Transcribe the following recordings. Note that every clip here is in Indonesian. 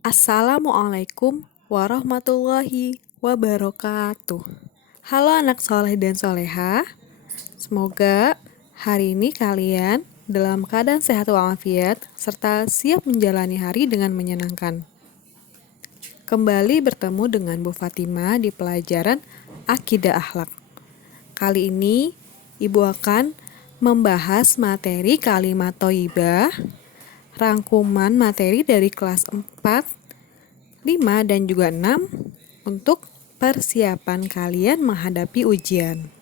Assalamualaikum warahmatullahi wabarakatuh. Halo anak soleh dan soleha, semoga hari ini kalian dalam keadaan sehat walafiat serta siap menjalani hari dengan menyenangkan. Kembali bertemu dengan Bu Fatima di pelajaran Akidah Akhlak. Kali ini Ibu akan membahas materi kalimat thoibah, rangkuman materi dari kelas 4, 5, dan juga 6 untuk persiapan kalian menghadapi ujian.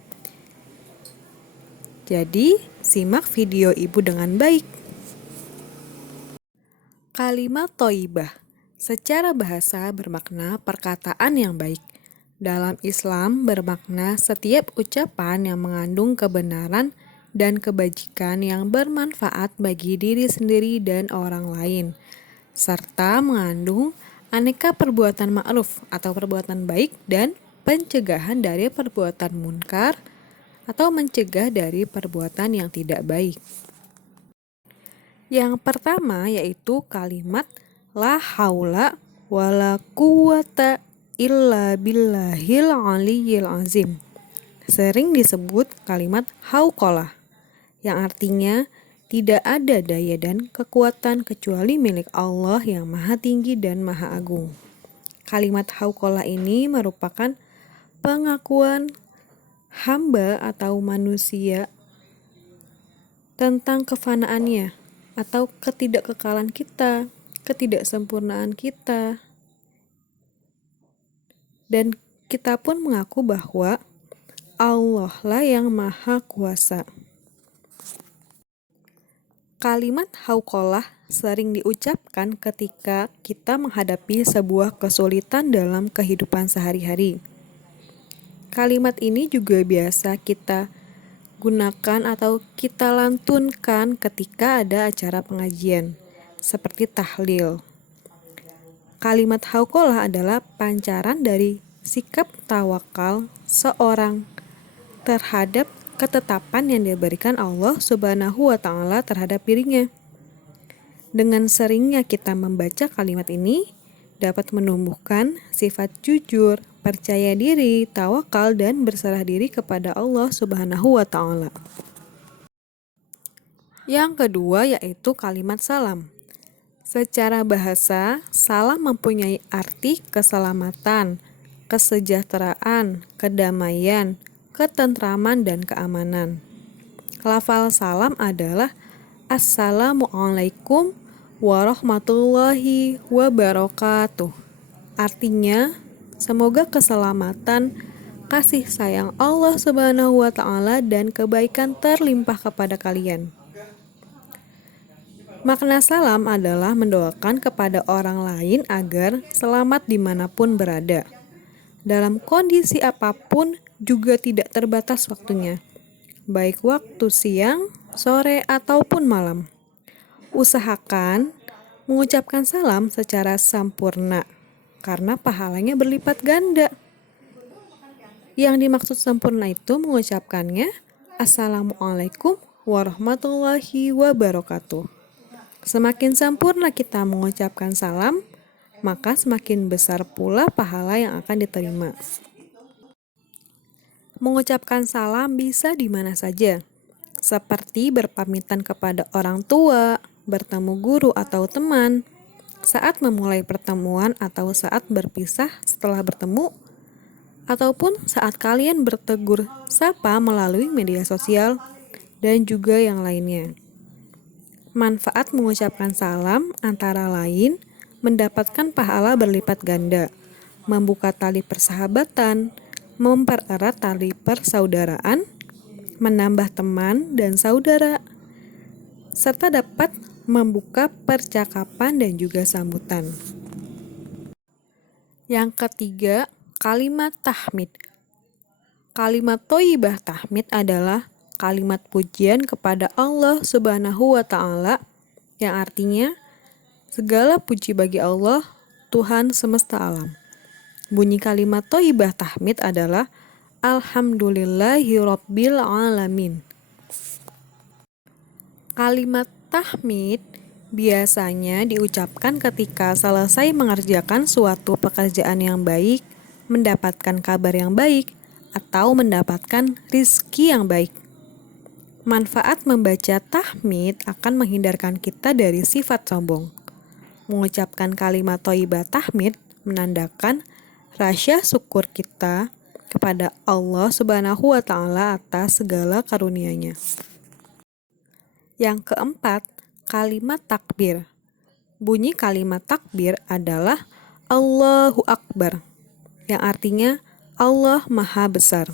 Jadi, simak video Ibu dengan baik. Kalimat thoibah secara bahasa bermakna perkataan yang baik. Dalam Islam bermakna setiap ucapan yang mengandung kebenaran dan kebajikan yang bermanfaat bagi diri sendiri dan orang lain, serta mengandung aneka perbuatan ma'ruf atau perbuatan baik dan pencegahan dari perbuatan munkar atau mencegah dari perbuatan yang tidak baik. Yang pertama yaitu kalimat la haula wala quwata illa billahil aliyyil azim. Sering disebut kalimat hauqalah, yang artinya tidak ada daya dan kekuatan kecuali milik Allah yang maha tinggi dan maha agung. Kalimat hauqalah ini merupakan pengakuan hamba atau manusia tentang kefanaannya atau ketidakkekalan kita, ketidaksempurnaan kita. Dan kita pun mengaku bahwa Allah lah yang maha kuasa. Kalimat hauqalah sering diucapkan ketika kita menghadapi sebuah kesulitan dalam kehidupan sehari-hari. Kalimat ini juga biasa kita gunakan atau kita lantunkan ketika ada acara pengajian, seperti tahlil. Kalimat hauqalah adalah pancaran dari sikap tawakal seorang terhadap ketetapan yang diberikan Allah Subhanahu wa Ta'ala terhadap dirinya. Dengan seringnya kita membaca kalimat ini dapat menumbuhkan sifat jujur, percaya diri, tawakal, dan berserah diri kepada Allah Subhanahu wa Ta'ala. Yang kedua yaitu kalimat salam. Secara bahasa, salam mempunyai arti keselamatan, kesejahteraan, kedamaian, ketentraman, dan keamanan. Lafal salam adalah Assalamualaikum warahmatullahi wabarakatuh. Artinya, semoga keselamatan, kasih sayang Allah Subhanahu wa Ta'ala, dan kebaikan terlimpah kepada kalian. Makna salam adalah mendoakan kepada orang lain agar selamat dimanapun berada. Dalam kondisi apapun juga tidak terbatas waktunya, baik waktu siang, sore, ataupun malam. Usahakan mengucapkan salam secara sempurna, karena pahalanya berlipat ganda. Yang dimaksud sempurna itu mengucapkannya Assalamualaikum warahmatullahi wabarakatuh. Semakin sempurna kita mengucapkan salam, maka semakin besar pula pahala yang akan diterima. Mengucapkan salam bisa di mana saja, seperti berpamitan kepada orang tua, bertemu guru atau teman, saat memulai pertemuan atau saat berpisah setelah bertemu, ataupun saat kalian bertegur sapa melalui media sosial, dan juga yang lainnya. Manfaat mengucapkan salam antara lain mendapatkan pahala berlipat ganda, membuka tali persahabatan, mempererat tali persaudaraan, menambah teman dan saudara, serta dapat membuka percakapan dan juga sambutan. Yang ketiga, kalimat tahmid. Kalimat thoibah tahmid adalah kalimat pujian kepada Allah Subhanahu wa Ta'ala, yang artinya segala puji bagi Allah, Tuhan semesta alam. Bunyi kalimat thoibah tahmid adalah Alhamdulillahirabbil alamin. Kalimat tahmid Biasanya diucapkan ketika selesai mengerjakan suatu pekerjaan yang baik, mendapatkan kabar yang baik, atau mendapatkan rizki yang baik. Manfaat membaca tahmid akan menghindarkan kita dari sifat sombong. Mengucapkan kalimat thayyibah tahmid menandakan rasa syukur kita kepada Allah Subhanahu wa Ta'ala atas segala karunia-Nya. Yang keempat, kalimat takbir. Bunyi kalimat takbir adalah Allahu Akbar, yang artinya Allah Maha Besar.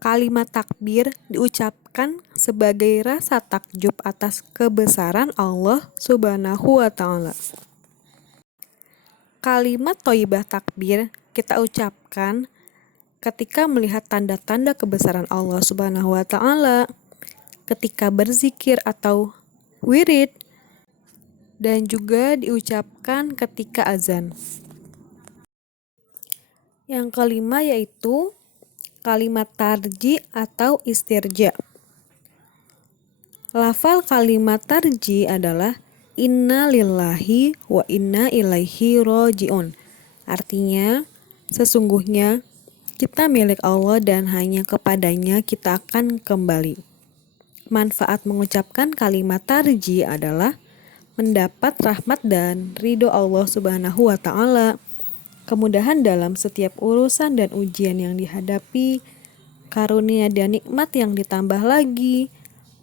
Kalimat takbir diucapkan sebagai rasa takjub atas kebesaran Allah Subhanahu wa Ta'ala. Kalimat thayyibah takbir kita ucapkan ketika melihat tanda-tanda kebesaran Allah Subhanahu wa Ta'ala, ketika berzikir atau wirid, dan juga diucapkan ketika azan. Yang kelima yaitu kalimat tarji atau istirja. Lafal kalimat tarji adalah inna lillahi wa inna ilaihi roji'un. Artinya, sesungguhnya kita milik Allah dan hanya kepadanya kita akan kembali. Manfaat mengucapkan kalimat tarji adalah mendapat rahmat dan ridho Allah Subhanahu wa Ta'ala, kemudahan dalam setiap urusan dan ujian yang dihadapi, karunia dan nikmat yang ditambah lagi,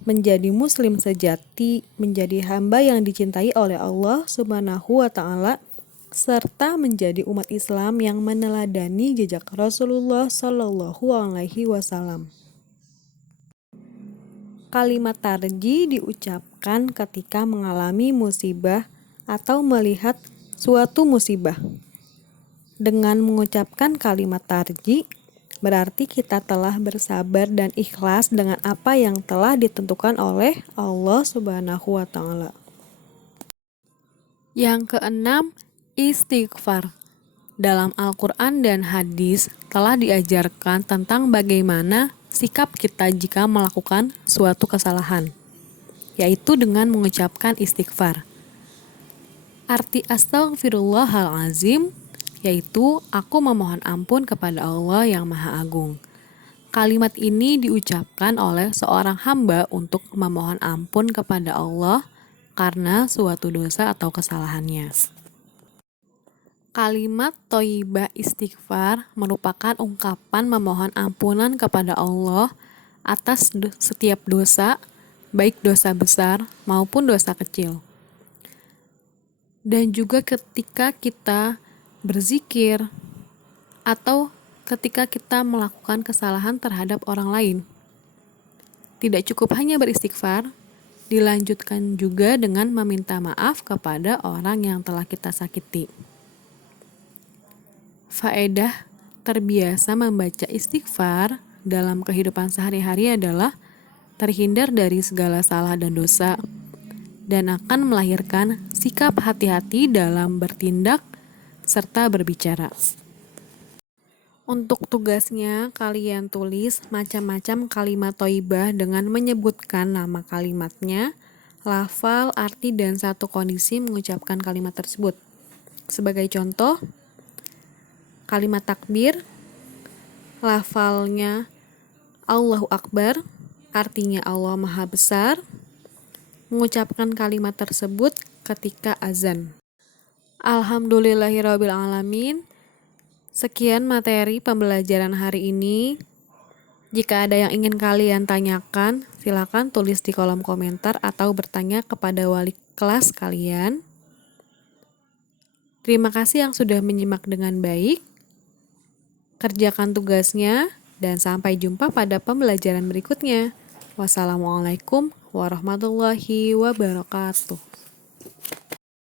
menjadi muslim sejati, menjadi hamba yang dicintai oleh Allah Subhanahu wa Ta'ala, serta menjadi umat Islam yang meneladani jejak Rasulullah Shallallahu Alaihi Wasallam. Kalimat tarji diucapkan ketika mengalami musibah atau melihat suatu musibah. Dengan mengucapkan kalimat tarji, berarti kita telah bersabar dan ikhlas dengan apa yang telah ditentukan oleh Allah Subhanahu wa Ta'ala. Yang keenam, istighfar. Dalam Al-Quran dan hadis telah diajarkan tentang bagaimana sikap kita jika melakukan suatu kesalahan, yaitu dengan mengucapkan istighfar. Arti astaghfirullahalazim yaitu aku memohon ampun kepada Allah yang Maha Agung. Kalimat ini diucapkan oleh seorang hamba untuk memohon ampun kepada Allah karena suatu dosa atau kesalahannya. Kalimat thayyibah istighfar merupakan ungkapan memohon ampunan kepada Allah atas setiap dosa, baik dosa besar maupun dosa kecil. Dan juga ketika kita berzikir atau ketika kita melakukan kesalahan terhadap orang lain. Tidak cukup hanya beristighfar, dilanjutkan juga dengan meminta maaf kepada orang yang telah kita sakiti. Faedah terbiasa membaca istighfar dalam kehidupan sehari-hari adalah terhindar dari segala salah dan dosa, dan akan melahirkan sikap hati-hati dalam bertindak serta berbicara. Untuk tugasnya, kalian tulis macam-macam kalimat thayyibah dengan menyebutkan nama kalimatnya, lafal, arti, dan satu kondisi mengucapkan kalimat tersebut. Sebagai contoh, kalimat takbir, lafalnya Allahu Akbar, artinya Allah Maha Besar, mengucapkan kalimat tersebut ketika azan. Alhamdulillahirabbil alamin. Sekian materi pembelajaran hari ini. Jika ada yang ingin kalian tanyakan, silakan tulis di kolom komentar atau bertanya kepada wali kelas kalian. Terima kasih yang sudah menyimak dengan baik. Kerjakan tugasnya dan sampai jumpa pada pembelajaran berikutnya. Wassalamualaikum warahmatullahi wabarakatuh.